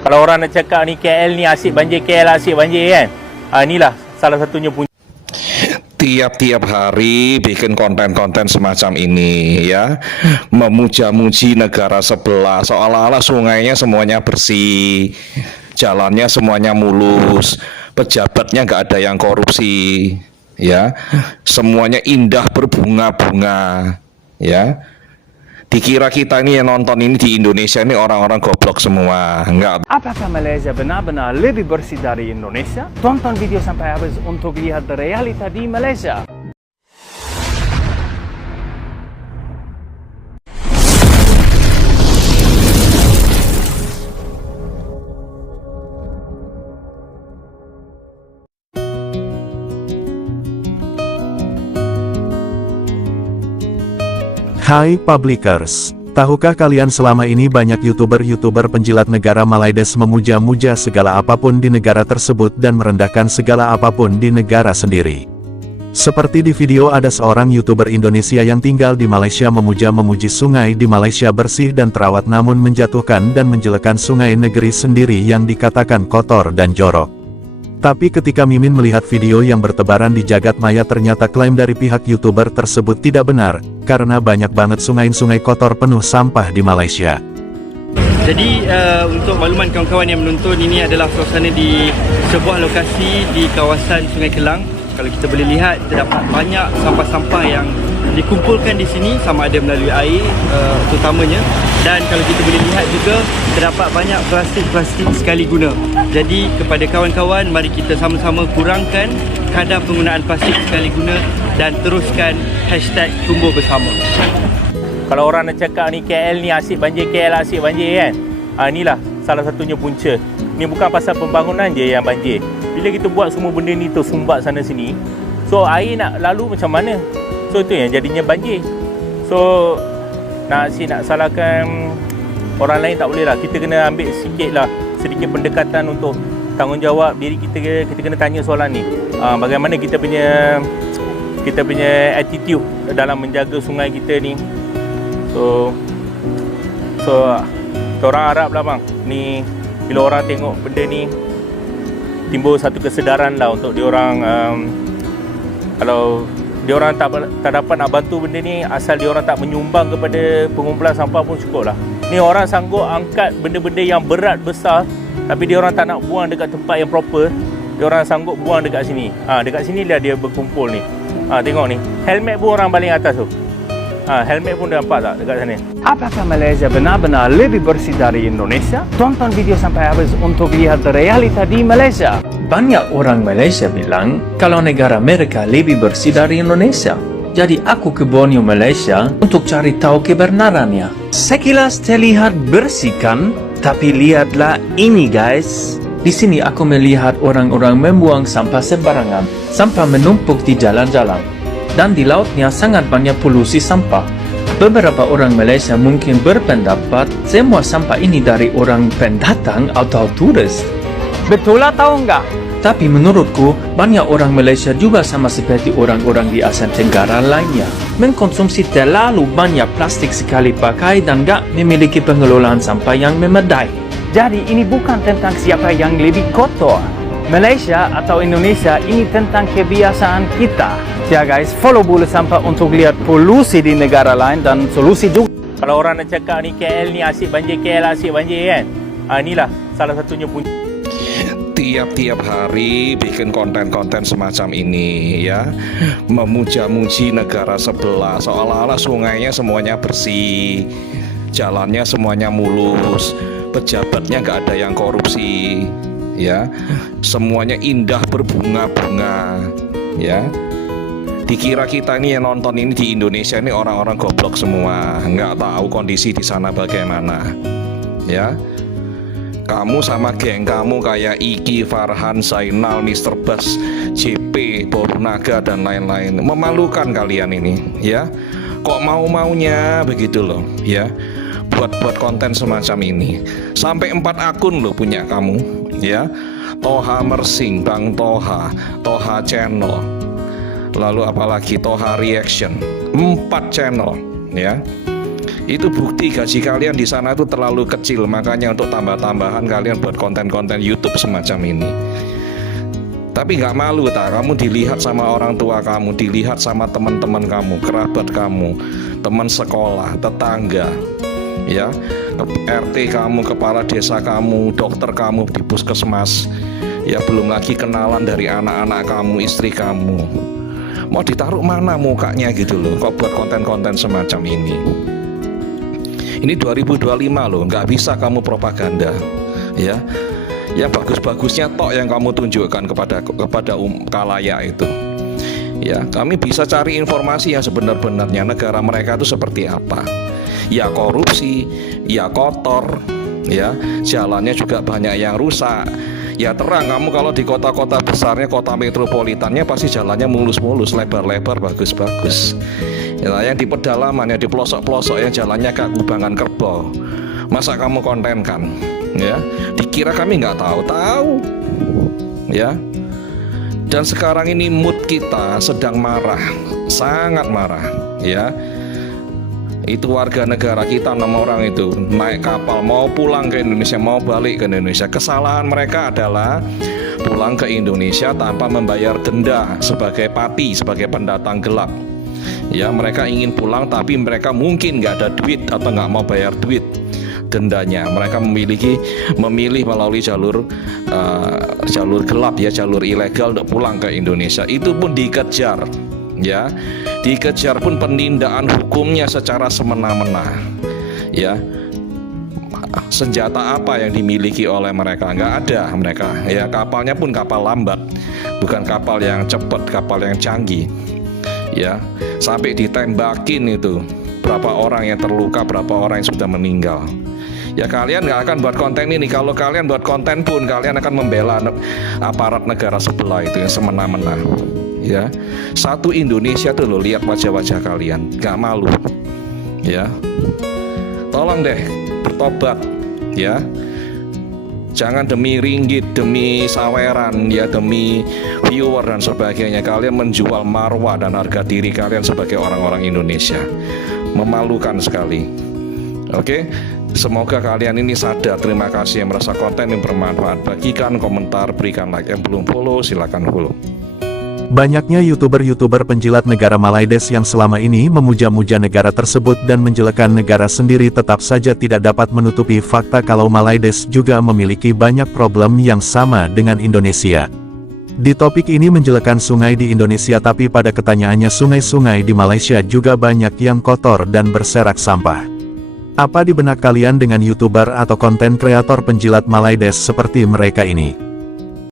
Kalau orang nak cakap ni KL ni asyik banjir, KL asyik banjir kan. Inilah salah satunya punca. Tiap-tiap hari bikin konten-konten semacam ini ya, memuja-muji negara sebelah seolah-olah sungainya semuanya bersih, jalannya semuanya mulus, pejabatnya nggak ada yang korupsi ya, semuanya indah berbunga-bunga ya. Dikira kita ini yang nonton ini di Indonesia ini orang-orang goblok semua. Enggak. Apakah Malaysia benar-benar lebih bersih dari Indonesia? Tonton video sampai habis untuk lihat realita di Malaysia. Hai Publikers, tahukah kalian selama ini banyak YouTuber penjilat negara Malaides memuja-muja segala apapun di negara tersebut dan merendahkan segala apapun di negara sendiri. Seperti di video ada seorang YouTuber Indonesia yang tinggal di Malaysia memuja-memuji sungai di Malaysia bersih dan terawat namun menjatuhkan dan menjelekkan sungai negeri sendiri yang dikatakan kotor dan jorok. Tapi ketika Mimin melihat video yang bertebaran di jagat maya ternyata klaim dari pihak YouTuber tersebut tidak benar, karena banyak banget sungai-sungai kotor penuh sampah di Malaysia. Jadi untuk makluman kawan-kawan yang menonton, ini adalah suasana di sebuah lokasi di kawasan Sungai Kelang. Kalau kita boleh lihat, terdapat banyak sampah-sampah yang dikumpulkan di sini, sama ada melalui air terutamanya. Dan kalau kita boleh lihat juga, terdapat banyak plastik-plastik sekali guna. Jadi kepada kawan-kawan, mari kita sama-sama kurangkan kadar penggunaan plastik sekali guna dan teruskan hashtag tumbuh bersama. Kalau orang nak cakap ni KL ni asyik banjir, KL asyik banjir kan. Inilah salah satunya punca. Ni bukan pasal pembangunan je yang banjir. Bila kita buat semua benda ni tersumbat sana sini, so air nak lalu macam mana? So itu yang jadinya banjir. So nak salahkan orang lain tak boleh lah. Kita kena ambil sedikit pendekatan untuk tanggungjawab diri kita. Kita kena tanya soalan ni, bagaimana kita punya attitude dalam menjaga sungai kita ni. So orang harap lah bang, ni bila orang tengok benda ni timbul satu kesedaran lah untuk diorang, kalau diorang tak dapat nak bantu benda ni, asal diorang tak menyumbang kepada pengumpulan sampah pun cukup lah. Ni orang sanggup angkat benda-benda yang berat besar, tapi diorang tak nak buang dekat tempat yang proper, diorang sanggup buang dekat sini. Dekat sini lah dia berkumpul ni. Tengok ni, helmet pun orang paling atas tu. Helmet pun dah nampak tak dekat sana. Apakah Malaysia benar-benar lebih bersih dari Indonesia? Tonton video sampai habis untuk lihat realita di Malaysia. Banyak orang Malaysia bilang kalau negara mereka lebih bersih dari Indonesia. Jadi aku ke Borneo, Malaysia untuk cari tahu kebenarannya. Sekilas terlihat bersih kan? Tapi lihatlah ini guys. Di sini aku melihat orang-orang membuang sampah sembarangan. Sampah menumpuk di jalan-jalan. Dan di lautnya sangat banyak polusi sampah. Beberapa orang Malaysia mungkin berpendapat semua sampah ini dari orang pendatang atau turis. Betul atau enggak? Tapi menurutku, banyak orang Malaysia juga sama seperti orang-orang di Asia Tenggara lainnya. Mengkonsumsi terlalu banyak plastik sekali pakai dan gak memiliki pengelolaan sampah yang memadai. Jadi ini bukan tentang siapa yang lebih kotor, Malaysia atau Indonesia, ini tentang kebiasaan kita. Ya guys, follow Bulu Sampah untuk lihat polusi di negara lain dan solusi juga. Kalau orang nak cakap ni KL ni asyik banjir, KL asyik banjir kan. Inilah salah satunya punca. Tiap-tiap hari bikin konten-konten semacam ini ya, memuja-muji negara sebelah seolah-olah sungainya semuanya bersih, jalannya semuanya mulus, pejabatnya nggak ada yang korupsi ya, semuanya indah berbunga-bunga ya. Dikira kita ini yang nonton ini di Indonesia ini orang-orang goblok semua, nggak tahu kondisi di sana bagaimana ya. Kamu sama geng kamu kayak Iki, Farhan, Zainal, Mr. Bas, JP, Borunaga dan lain-lain, memalukan kalian ini ya. Kok mau-maunya begitu loh ya, buat konten semacam ini. Sampai 4 akun loh punya kamu ya. Toha Mersing, Bang Toha, Toha Channel, lalu apalagi Toha Reaction, 4 channel ya. Itu bukti gaji kalian di sana itu terlalu kecil, makanya untuk tambah-tambahan kalian buat konten-konten YouTube semacam ini. Tapi nggak malu tak? Kamu dilihat sama orang tua kamu, dilihat sama teman-teman kamu, kerabat kamu, teman sekolah, tetangga, ya, RT kamu, kepala desa kamu, dokter kamu di puskesmas, ya, belum lagi kenalan dari anak-anak kamu, istri kamu. Mau ditaruh mana mukanya gitu loh, kok buat konten-konten semacam ini. Ini 2025 loh, nggak bisa kamu propaganda, ya. Yang bagus-bagusnya tok yang kamu tunjukkan kepada kalayak itu. Ya, kami bisa cari informasi yang sebenar-benarnya negara mereka itu seperti apa. Ya korupsi, ya kotor, ya jalannya juga banyak yang rusak. Ya terang, kamu kalau di kota-kota besarnya, kota metropolitannya pasti jalannya mulus-mulus, lebar-lebar, bagus-bagus. Ya, yang di pedalaman, yang di pelosok-pelosok yang jalannya kayak kubangan kerbau, masa kamu kontenkan? Ya, dikira kami nggak tahu, ya. Dan sekarang ini mood kita sedang marah, sangat marah, ya. Itu warga negara kita 6 orang itu naik kapal mau pulang ke Indonesia, mau balik ke Indonesia. Kesalahan mereka adalah pulang ke Indonesia tanpa membayar denda sebagai pati, sebagai pendatang gelap. Ya, mereka ingin pulang tapi mereka mungkin nggak ada duit atau nggak mau bayar duit dendanya. Mereka memilih melalui jalur gelap, ya, jalur ilegal untuk pulang ke Indonesia. Itu pun dikejar, ya, dikejar pun penindakan hukumnya secara semena-mena, ya. Senjata apa yang dimiliki oleh mereka? Nggak ada mereka, ya. Kapalnya pun kapal lambat, bukan kapal yang cepat, kapal yang canggih, ya. Sampai ditembakin itu berapa orang yang terluka, berapa orang yang sudah meninggal. Ya, kalian nggak akan buat konten ini. Kalau kalian buat konten pun kalian akan membela aparat negara sebelah itu yang semena-mena, ya. Satu Indonesia tuh loh, lihat wajah-wajah kalian, nggak malu, ya. Tolong deh bertobat, ya. Jangan demi ringgit, demi saweran, ya, demi viewer dan sebagainya kalian menjual marwah dan harga diri kalian sebagai orang-orang Indonesia. Memalukan sekali. Oke, semoga kalian ini sadar. Terima kasih yang merasa konten yang bermanfaat. Bagikan komentar, berikan like. Yang belum follow silakan follow. Banyaknya YouTuber-YouTuber penjilat negara Malaides yang selama ini memuja-muja negara tersebut dan menjelekan negara sendiri tetap saja tidak dapat menutupi fakta kalau Malaides juga memiliki banyak problem yang sama dengan Indonesia. Di topik ini menjelekan sungai di Indonesia, tapi pada ketanyaannya sungai-sungai di Malaysia juga banyak yang kotor dan berserak sampah. Apa di benak kalian dengan YouTuber atau konten kreator penjilat Malaides seperti mereka ini?